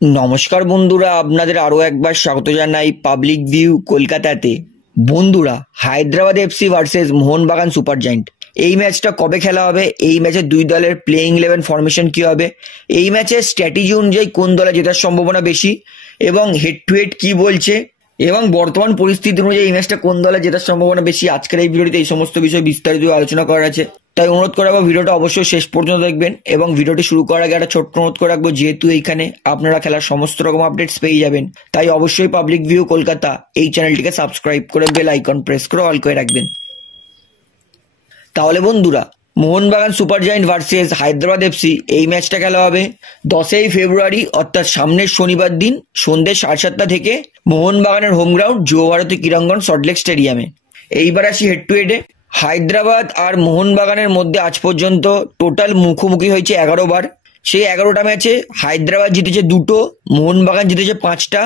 নমস্কার বন্ধুরা, আপনাদের আরও একবার স্বাগত জানাই পাবলিক ভিউ কলকাতাতে। বন্ধুরা, Hyderabad FC versus Mohun Bagan super giant, এই ম্যাচটা কবে খেলা হবে, এই ম্যাচে দুই দলের প্লেইং 11 ফরমেশন কী হবে, এই ম্যাচের স্ট্র্যাটেজি অনুযায়ী কোন দলে জেতার সম্ভাবনা বেশি এবং হেড টু হেড কী বলছে এবং বর্তমান পরিস্থিতি অনুযায়ী এই ম্যাচটা কোন দলে জেতার সম্ভাবনা বেশি, আজকের এই ভিডিওটিতে এই সমস্ত বিষয় বিস্তারিত আলোচনা করার আছে। তাই অনুরোধ করাবো ভিডিওটা অবশ্যই শেষ পর্যন্ত দেখবেন এবং ভিডিওটি শুরু করার আগে একটা ছোট্ট অনুরোধ করে রাখবো, যেহেতু এইখানে আপনারা খেলার সমস্ত রকম আপডেটস পেয়ে যাবেন, তাই অবশ্যই পাবলিক ভিউ কলকাতা এই চ্যানেলটিকে সাবস্ক্রাইব করে বেল আইকন প্রেস করে অল করে রাখবেন। তাহলে বন্ধুরা, Mohun Bagan super giant versus Hyderabad FC এই ম্যাচটা খেলা হবে 10ই ফেব্রুয়ারি, অর্থাৎ সামনের শনিবার দিন সন্ধ্যে 7:30 থেকে মোহনবাগানের হোম গ্রাউন্ড যুবভারতী ক্রীড়াঙ্গন সল্টলেক স্টেডিয়ামে। এইবার আসি হেড টু হেডে। হায়দ্রাবাদ আর মোহনবাগানের মধ্যে আজ পর্যন্ত টোটাল মুখোমুখি হয়েছে 11 বার। সেই 11টা ম্যাচে হায়দ্রাবাদ জিতেছে 2টো, মোহনবাগান জিতেছে 5টা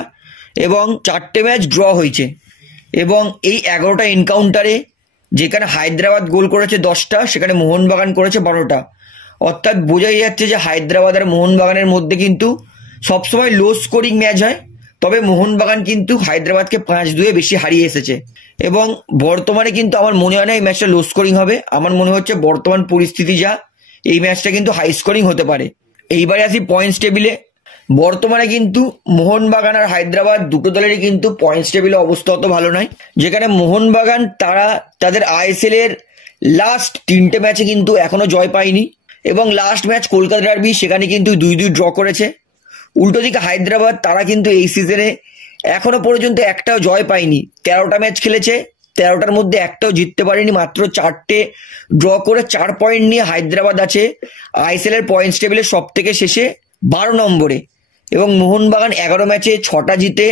এবং 4টে ম্যাচ ড্র হয়েছে। এবং এই 11টা এনকাউন্টারে যেখানে হায়দ্রাবাদ গোল করেছে 10টা, সেখানে মোহনবাগান করেছে 12টা। অর্থাৎ বোঝাই যাচ্ছে যে হায়দ্রাবাদ আর মোহনবাগানের মধ্যে কিন্তু সবসময় লো স্কোরিং ম্যাচ হয়, তবে মোহনবাগান কিন্তু হায়দ্রাবাদকে 5-2 বেশি হারিয়ে এসেছে। এবং বর্তমানে কিন্তু আমার মনে হয় না এই ম্যাচটা লো স্কোরিং হবে। আমার মনে হচ্ছে বর্তমান পরিস্থিতি যা, এই ম্যাচটা কিন্তু হাই স্কোরিং হতে পারে। এইবারে আসি পয়েন্টস টেবিলে। বর্তমানে কিন্তু মোহনবাগান আর হায়দ্রাবাদ দুটো দলেরই কিন্তু পয়েন্টস টেবিলে অবস্থা অত ভালো নয়। যেখানে মোহনবাগান তারা তাদের আইএসএল এর লাস্ট 3টে ম্যাচে কিন্তু এখনো জয় পায়নি এবং লাস্ট ম্যাচ কলকাতা ডার্বি, সেখানে কিন্তু 2-2 ড্র করেছে। উল্টো দিকে হায়দ্রাবাদ, তারা কিন্তু এই সিজনে এখনো পর্যন্ত একটাও জয় পায়নি। 13টা ম্যাচ খেলেছে, 13টার মধ্যে একটাও জিততে পারেনি, মাত্র 4টে ড্র করে 4 পয়েন্ট নিয়ে হায়দ্রাবাদ আছে আইএসএল এর পয়েন্টস টেবিলে সব থেকে শেষে 12 নম্বরে। এবং মোহনবাগান 11 ম্যাচে 6টা জিতে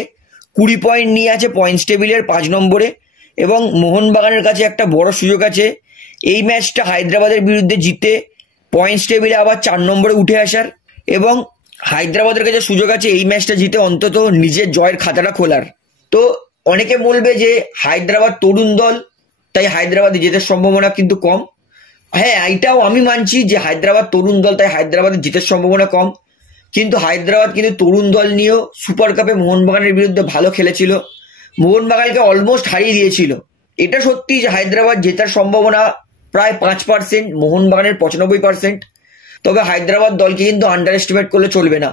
20 পয়েন্ট নিয়ে আছে পয়েন্টস টেবিলের 5 নম্বরে। এবং মোহনবাগানের কাছে একটা বড় সুযোগ আছে এই ম্যাচটা হায়দ্রাবাদের বিরুদ্ধে জিতে পয়েন্টস টেবিলে আবার 4 নম্বরে উঠে আসার। এবং হায়দ্রাবাদের কাছে সুযোগ আছে এই ম্যাচটা জিতে অন্তত নিজের জয়ের খাতাটা খোলার। তো অনেকে বলবে যে হায়দ্রাবাদ তরুণ দল, তাই হায়দ্রাবাদে জেতার সম্ভাবনা কিন্তু কম। হ্যাঁ, এটাও আমি মানছি যে হায়দ্রাবাদ তরুণ দল, তাই হায়দ্রাবাদের জেতার সম্ভাবনা কম। কিন্তু হায়দ্রাবাদ কিন্তু তরুণ দল নিয়েও সুপার কাপে মোহনবাগানের বিরুদ্ধে ভালো খেলেছিল, মোহনবাগানকে অলমোস্ট হারিয়ে দিয়েছিল। এটা সত্যি যে হায়দ্রাবাদ জেতার সম্ভাবনা প্রায় 5%, মোহনবাগানের 95%। তবে হায়দ্রাবাদ দলকে কিন্তু আন্ডার এস্টিমেট করলে চলবে না।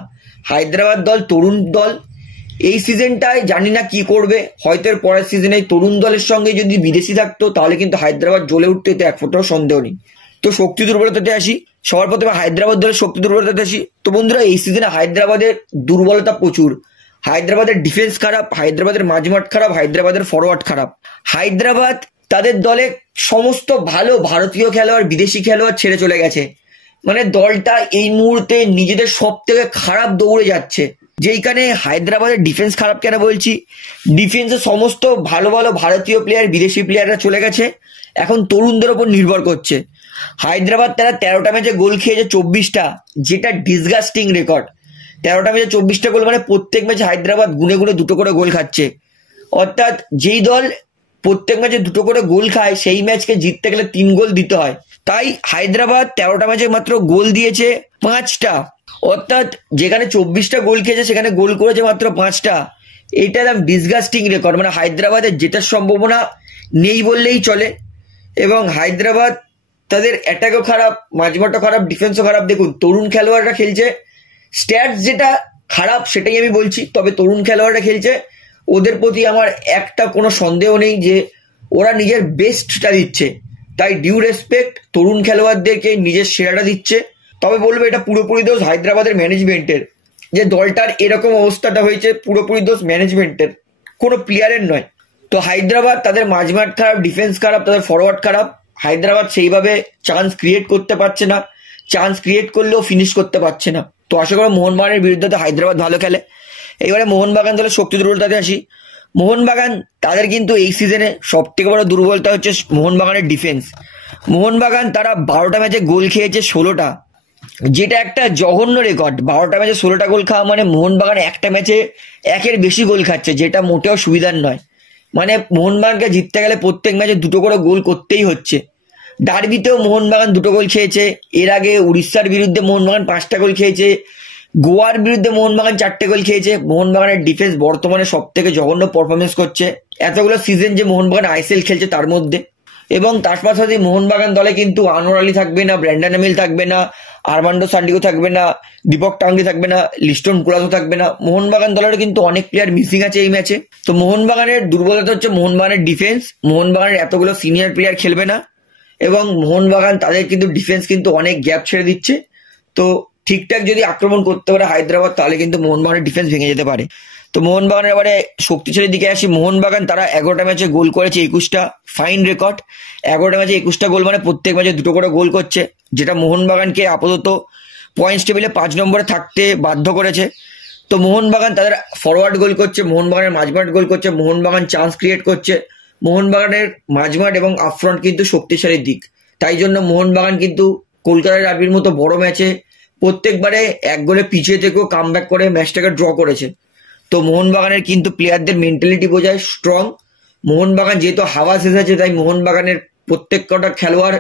হায়দ্রাবাদ দল তরুণ দল, এই সিজনটায় জানি না কি করবে, হয়তো এর পরের সিজনে তরুণ দলের সঙ্গে যদি বিদেশি থাকতো তাহলে কিন্তু হায়দ্রাবাদ জ্বলে উঠতে এতে এক ফোঁটাও সন্দেহ নেই। তো শক্তি দুর্বলতাতে আসি। সবার প্রথমে হায়দ্রাবাদ দলের শক্তি দুর্বলতাতে আসি। তো বন্ধুরা, এই সিজনে হায়দ্রাবাদের দুর্বলতা প্রচুর। হায়দ্রাবাদের ডিফেন্স খারাপ, হায়দ্রাবাদের মাঝমাঠ খারাপ, হায়দ্রাবাদের ফরওয়ার্ড খারাপ। হায়দ্রাবাদ তাদের দলে সমস্ত ভালো ভারতীয় খেলোয়াড়, বিদেশি খেলোয়াড় ছেড়ে চলে গেছে। মানে দলটা এই মুহূর্তে নিজেদের সব থেকে খারাপ দৌড়ে যাচ্ছে। যেইখানে হায়দ্রাবাদের ডিফেন্স খারাপ কেন বলছি, ডিফেন্সে সমস্ত ভালো ভালো ভারতীয় প্লেয়ার, বিদেশি প্লেয়াররা চলে গেছে, এখন তরুণদের ওপর নির্ভর করছে। হায়দ্রাবাদ তারা 13টা ম্যাচে গোল খেয়েছে 24টা, যেটা ডিসগাস্টিং রেকর্ড। 13টা ম্যাচে 24টা গোল, মানে প্রত্যেক ম্যাচে হায়দ্রাবাদ গুনে গুনে 2টো করে গোল খাচ্ছে। অর্থাৎ যেই দল প্রত্যেক ম্যাচে 2টো করে গোল খায়, সেই ম্যাচকে জিততে গেলে 3 গোল দিতে হয়। তাই হায়দ্রাবাদ 13টা ম্যাচে মাত্র গোল দিয়েছে 5টা। অর্থাৎ যেখানে 24টা গোল খেয়েছে সেখানে গোল করেছে মাত্র 5টা। এটা একদম ডিসগাস্টিং রেকর্ড। মানে হায়দ্রাবাদের জেতার সম্ভাবনা নেই বললেই চলে। এবং হায়দ্রাবাদ তাদের অ্যাটাকও খারাপ, মাঝমাঠও খারাপ, ডিফেন্সও খারাপ। দেখুন, তরুণ খেলোয়াড়রা খেলছে, স্ট্যাটস যেটা খারাপ সেটাই আমি বলছি, তবে তরুণ খেলোয়াড়রা খেলছে, ওদের প্রতি আমার একটা কোনো সন্দেহ নেই যে ওরা নিজের বেস্টটা দিচ্ছে। তাই ডিউ রেসপেক্ট, তরুণ খেলোয়াড়দেরকে নিজের সেরাটা দিচ্ছে। তবে বলবো এটা পুরোপুরি দোষ হায়দ্রাবাদের ম্যানেজমেন্টের, যে দলটার এরকম অবস্থাটা হয়েছে পুরোপুরি দোষ ম্যানেজমেন্টের, কোনো প্লেয়ারের নয়। তো হায়দ্রাবাদ তাদের মাঝমাঠ খারাপ, ডিফেন্স খারাপ, তাদের ফরওয়ার্ড খারাপ। হায়দ্রাবাদ সেইভাবে চান্স ক্রিয়েট করতে পারছে না, চান্স ক্রিয়েট করলেও ফিনিশ করতে পারছে না। তো আশা করি মোহনবাগানের বিরুদ্ধে তো হায়দ্রাবাদ ভালো খেলে। এবারে মোহনবাগান দলের শক্তি দুর্বলতাতে আসি। মোহনবাগান তাদের কিন্তু এই সিজনে সব থেকে বড় দুর্বলতা হচ্ছে মোহনবাগানের ডিফেন্স। মোহনবাগান তারা 12টা ম্যাচে গোল খেয়েছে 16টা, যেটা একটা জঘন্য রেকর্ড। 12টা ম্যাচে 16টা গোল খাওয়া মানে মোহনবাগান একটা ম্যাচে একের বেশি গোল খাচ্ছে, যেটা মোটেও সুবিধার নয়। মানে মোহনবাগানকে জিততে গেলে প্রত্যেক ম্যাচে 2টো করে গোল করতেই হচ্ছে। ডার্বিতেও মোহনবাগান 2টো গোল খেয়েছে, এর আগে উড়িষ্যার বিরুদ্ধে মোহনবাগান 5টা গোল খেয়েছে, গোয়ার বিরুদ্ধে মোহনবাগান 4টে গোল খেয়েছে। মোহনবাগানের ডিফেন্স বর্তমানে সব থেকে জঘন্য পারফরমেন্স করছে এতগুলো সিজন যে মোহনবাগান আইএসএল খেলছে তার মধ্যে। এবং তার পাশাপাশি মোহনবাগান দলে কিন্তু আনোয়ার আলী থাকবে না, ব্র্যান্ডন এমিল থাকবে না, আরমান্ডো সান্ডিগো থাকবে না, দীপক টাঙ্গি থাকবে না, লিস্টন কুলাসও থাকবে না। মোহনবাগান দলের কিন্তু অনেক প্লেয়ার মিসিং আছে এই ম্যাচে। তো মোহনবাগানের দুর্বলতা হচ্ছে মোহনবাগানের ডিফেন্স। মোহনবাগানের এতগুলো সিনিয়র প্লেয়ার খেলবে না এবং মোহনবাগান তাদের কিন্তু ডিফেন্স কিন্তু অনেক গ্যাপ ছেড়ে দিচ্ছে। তো ঠিকঠাক যদি আক্রমণ করতে পারে হায়দ্রাবাদ তাহলে কিন্তু মোহনবাগানের ডিফেন্স ভেঙে যেতে পারে। তো মোহনবাগানের এবারে শক্তিশালী দিকে আসি। মোহনবাগান তারা 11টা ম্যাচে গোল করেছে 21টা, ফাইন রেকর্ড। 11টা ম্যাচে 21টা গোল মানে প্রত্যেক ম্যাচে 2টো করে গোল করছে, যেটা মোহনবাগানকে আপাতত পয়েন্টস টেবিলে 5 নম্বরে থাকতে বাধ্য করেছে। তো মোহনবাগান তাদের ফরওয়ার্ড গোল করছে, মোহনবাগানের মাঝমাঠ গোল করছে, মোহনবাগান চান্স ক্রিয়েট করছে। মোহনবাগানের মাঝমাঠ এবং আপফ্রন্ট কিন্তু শক্তিশালী দিক, তাই জন্য মোহনবাগান কিন্তু কলকাতা ডার্বির মতো বড় ম্যাচে প্রত্যেকবারে 1 গোলে পিছিয়ে থেকেও কামব্যাক করে ম্যাচটাকে ড্র করেছে। তো মোহনবাগানের কিন্তু প্লেয়ারদের মেন্টালিটি বোঝায় স্ট্রং। মোহনবাগান যেহেতু হাওয়াস এসেছে তাই মোহনবাগানের প্রত্যেক কটা খেলোয়াড়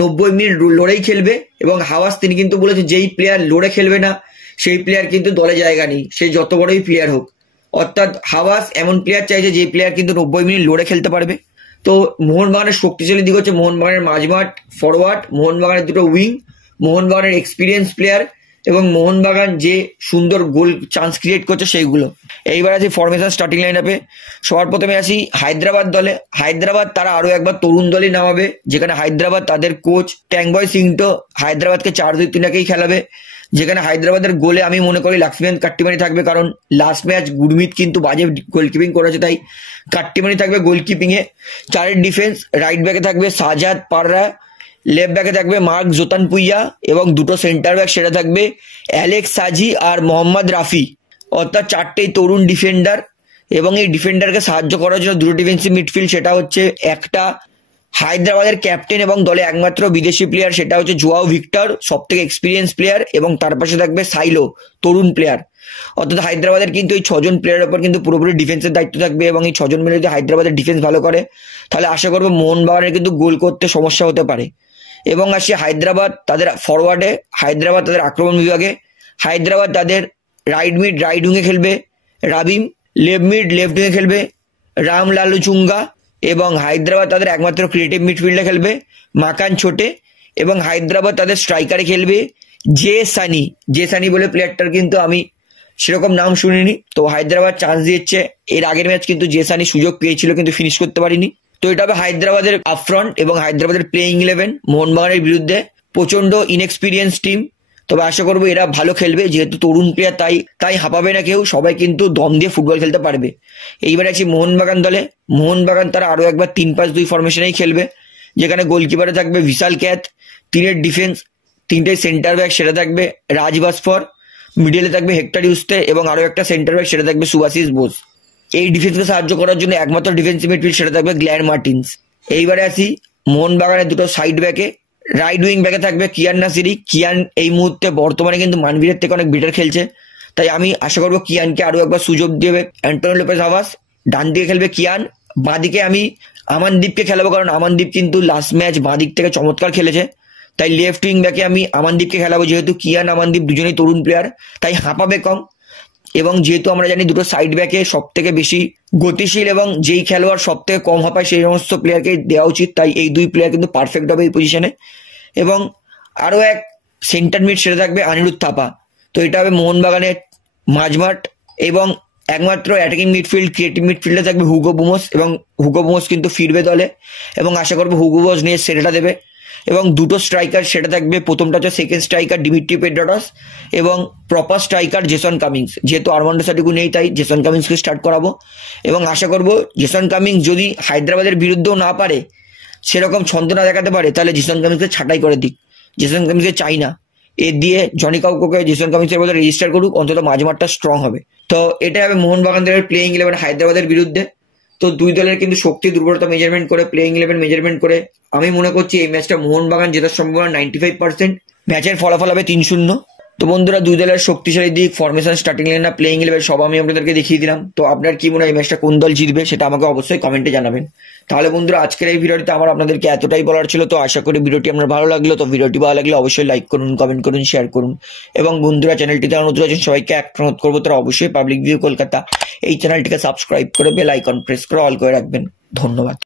90 মিনিট লড়েই খেলবে এবং হাওয়াস তিনি কিন্তু বলেছে যেই প্লেয়ার লড়ে খেলবে না সেই প্লেয়ার কিন্তু দলে জায়গা নেই, সে যত বড়ই প্লেয়ার হোক। অর্থাৎ হাওয়াস এমন প্লেয়ার চাইছে যে প্লেয়ার কিন্তু 90 মিনিট লড়ে খেলতে পারবে। তো মোহনবাগানের শক্তিশালী দিক হচ্ছে মোহনবাগানের মাঝমাঠ, ফরওয়ার্ড, মোহনবাগানের 2টো উইং, মোহনবাগানের এক্সপিরিয়েন্স প্লেয়ার এবং মোহনবাগান যে সুন্দর গোল চান্স ক্রিয়েট করছে সেইগুলো। এইবার আসি ফরমেশন স্টার্টিং লাইন আপে। সবার প্রথমে আসি হায়দ্রাবাদ দলে। হায়দ্রাবাদ তারা আরো একবার তরুণ দলই নামাবে, যেখানে হায়দ্রাবাদ তাদের কোচ ট্যাংবয় সিংটো হায়দ্রাবাদকে 4-2-3-1 খেলাবে। যেখানে হায়দ্রাবাদের গোলে আমি মনে করি লক্ষ্মীকান্ত কাট্টিমানি থাকবে, কারণ লাস্ট ম্যাচ গুরমিত কিন্তু বাজে গোলকিপিং করেছে, তাই কাট্টিমানি থাকবে গোলকিপিং এ। 4 ডিফেন্স, রাইট ব্যাকে থাকবে সাজাদ পাররা, লেফট ব্যাকে থাকবে মার্ক জোতান পুইয়া এবং 2টো সেন্টার ব্যাক সেটা থাকবে অ্যালেক্স সাজি আর মোহাম্মদ রাফি। অর্থাৎ 4টেই তরুণ ডিফেন্ডার এবং এই ডিফেন্ডারকে সাহায্য করার জন্য 2টো ডিফেন্সিভ মিডফিল্ড, সেটা হচ্ছে একটা হায়দ্রাবাদের ক্যাপ্টেন এবং দলে একমাত্র বিদেশি প্লেয়ার, সেটা হচ্ছে জোয়াও ভিক্টর, সব থেকে এক্সপিরিয়েন্স প্লেয়ার, এবং তার পাশে থাকবে সাইলো, তরুণ প্লেয়ার। অর্থাৎ হায়দ্রাবাদের কিন্তু এই 6জন প্লেয়ারের উপর কিন্তু পুরোপুরি ডিফেন্সের দায়িত্ব থাকবে এবং এই 6জন মিলে যদি হায়দ্রাবাদের ডিফেন্স ভালো করে তাহলে আশা করবো মোহনবাগানের কিন্তু গোল করতে সমস্যা হতে পারে। এবং আসি হায়দ্রাবাদ তাদের ফরওয়ার্ডে, হায়দ্রাবাদ তাদের আক্রমণ বিভাগে। হায়দ্রাবাদ তাদের রাইট মিড রাইট উইংয়ে খেলবে রাবিম, লেফট মিড লেফট উইংয়ে খেলবে রাম লালু চুঙ্গা, এবং হায়দ্রাবাদ তাদের একমাত্র ক্রিয়েটিভ মিডফিল্ডে খেলবে মাকান ছোটে, এবং হায়দ্রাবাদ তাদের স্ট্রাইকারে খেলবে জে সানি বলে প্লেয়ারটার কিন্তু আমি সেরকম নাম শুনিনি। তো হায়দ্রাবাদ চান্স দিচ্ছে, এর আগের ম্যাচ কিন্তু জে সানি সুযোগ পেয়েছিল কিন্তু ফিনিশ করতে পারিনি। তো এটা হবে হায়দ্রাবাদের আপফ্রন্ট এবং হায়দ্রাবাদের প্লেইং 11 মোহনবাগানের বিরুদ্ধে। প্রচন্ড ইনএক্সপিরিয়েন্স টিম, তবে আশা করবো এরা ভালো খেলবে, যেহেতু তরুণ প্লেয়ার তাই হাঁপাবে না কেউ, সবাই কিন্তু দম দিয়ে ফুটবল খেলতে পারবে। এইবার আছি মোহনবাগান দলে। মোহনবাগান তারা আরো একবার 3-5-2 ফরমেশনেই খেলবে, যেখানে গোলকিপারে থাকবে বিশাল ক্যাথ, 3 ডিফেন্স, 3টে সেন্টার ব্যাক সেটা থাকবে রাজ বাসফর, মিডলে থাকবে হেক্টর ইউস্তে এবং আরো একটা সেন্টার ব্যাক সেটা থাকবে সুভাশিস বোস। এই ডিফেন্সকে সাহায্য করার জন্য একমাত্র ডিফেন্সিভ মিডফিল্ড সেটা থাকবে গ্ল্যান মার্টিন্স। এইবারে আসি মোহনবাগানের 2টো সাইড ব্যাকে। রাইট উইং ব্যাকে থাকবে কিয়ান নাসিরি। কিয়ান এই মুহূর্তে বর্তমানে কিন্তু মানবীরের থেকে অনেক বেটার খেলছে, তাই আমি আশা করবো কিয়ানকে আরো একবার সুযোগ দেবে অ্যান্টোনিও লোপেজ হাভাস। ডান দিকে খেলবে কিয়ান, বাঁ দিকে আমি আমানদীপকে খেলাবো, কারণ আমানদীপ কিন্তু লাস্ট ম্যাচ বাঁ দিক থেকে চমৎকার খেলেছে, তাই লেফট উইং ব্যাকে আমি আমানদীপকে খেলাবো। যেহেতু কিয়ান আমানদীপ দুজনেই তরুণ প্লেয়ার তাই হাঁপাবে কম, এবং যেহেতু আমরা জানি 2টো সাইড ব্যাকে সব থেকে বেশি গতিশীল এবং যেই খেলোয়াড় সব থেকে কম হাঁপায় সেই সমস্ত প্লেয়ারকে দেওয়া উচিত, তাই এই 2 প্লেয়ার কিন্তু পারফেক্ট হবে এই পজিশনে। এবং আরো এক সেন্টার মিড সেটা থাকবে অনিরুদ্ধ থাপা। তো এটা হবে মোহনবাগানের মাঝমাঠ, এবং একমাত্র অ্যাটাকিং মিডফিল্ড ক্রিয়েটিভ মিডফিল্ডে থাকবে হুগো বুমোস, এবং হুগো বুমোস কিন্তু ফিরবে দলে এবং আশা করবো হুগো বুমোস নিয়ে সেরাটা দেবে। এবং 2টো স্ট্রাইকার সেটা থাকবে, প্রথমটা হচ্ছে সেকেন্ড স্ট্রাইকার ডিমিট্রি পেড্রাডস এবং প্রপার স্ট্রাইকার জেসন কামিংস। যেহেতু আরমান্ডো সান্ডিগো নেই তাই জেসন কামিংসকে স্টার্ট করাবো, এবং আশা করবো জেসন কামিংস যদি হায়দ্রাবাদের বিরুদ্ধেও না পারে, সেরকম ছন্দ না দেখাতে পারে, তাহলে জেসন কামিংসকে ছাঁটাই করে দিক। জেসন কামিংসকে চাই না, এর দিয়ে জনি কাউকে জেসন কামিংসের বদলে রেজিস্টার করুক, অন্তত মাঝমাঠটা স্ট্রং হবে। তো এটা হবে মোহনবাগান দলের প্লেইং 11 হায়দ্রাবাদের বিরুদ্ধে। তো 2 দলের কিন্তু শক্তি দুর্বলতা মেজারমেন্ট করে প্লেইং 11 মেজারমেন্ট করে আমি মনে করছি এই ম্যাচটা মোহনবাগান জেতার সম্ভাবনা 95%। ম্যাচের ফলাফল হবে 3-0। তো বন্ধুরা, দুই দলের শক্তিশালী দিক, formation, starting line-up, playing eleven সব আমি আপনাদেরকে দেখিয়ে দিলাম। তো আপনার কি মনে হয় এই ম্যাচটা কোন দল জিতবে সেটা আমাকে অবশ্যই কমেন্টে জানাবেন। তাহলে বন্ধুরা, আজকের এই ভিডিওটিতে আমার আপনাদেরকে এতটাই বলার ছিল। তো আশা করি ভিডিওটি আপনার ভালো লাগলো। তো ভিডিওটি ভালো লাগলে অবশ্যই লাইক করুন, কমেন্ট করুন, শেয়ার করুন। এবং বন্ধুরা, চ্যানেলটিতে নতুন আছেন সবাইকে একটা অনুরোধ করবো, তারা অবশ্যই পাবলিক ভিউ কলকাতা এই চ্যানেলটিকে সাবস্ক্রাইব করে বেল আইকন প্রেস করে অল করে রাখবেন। ধন্যবাদ।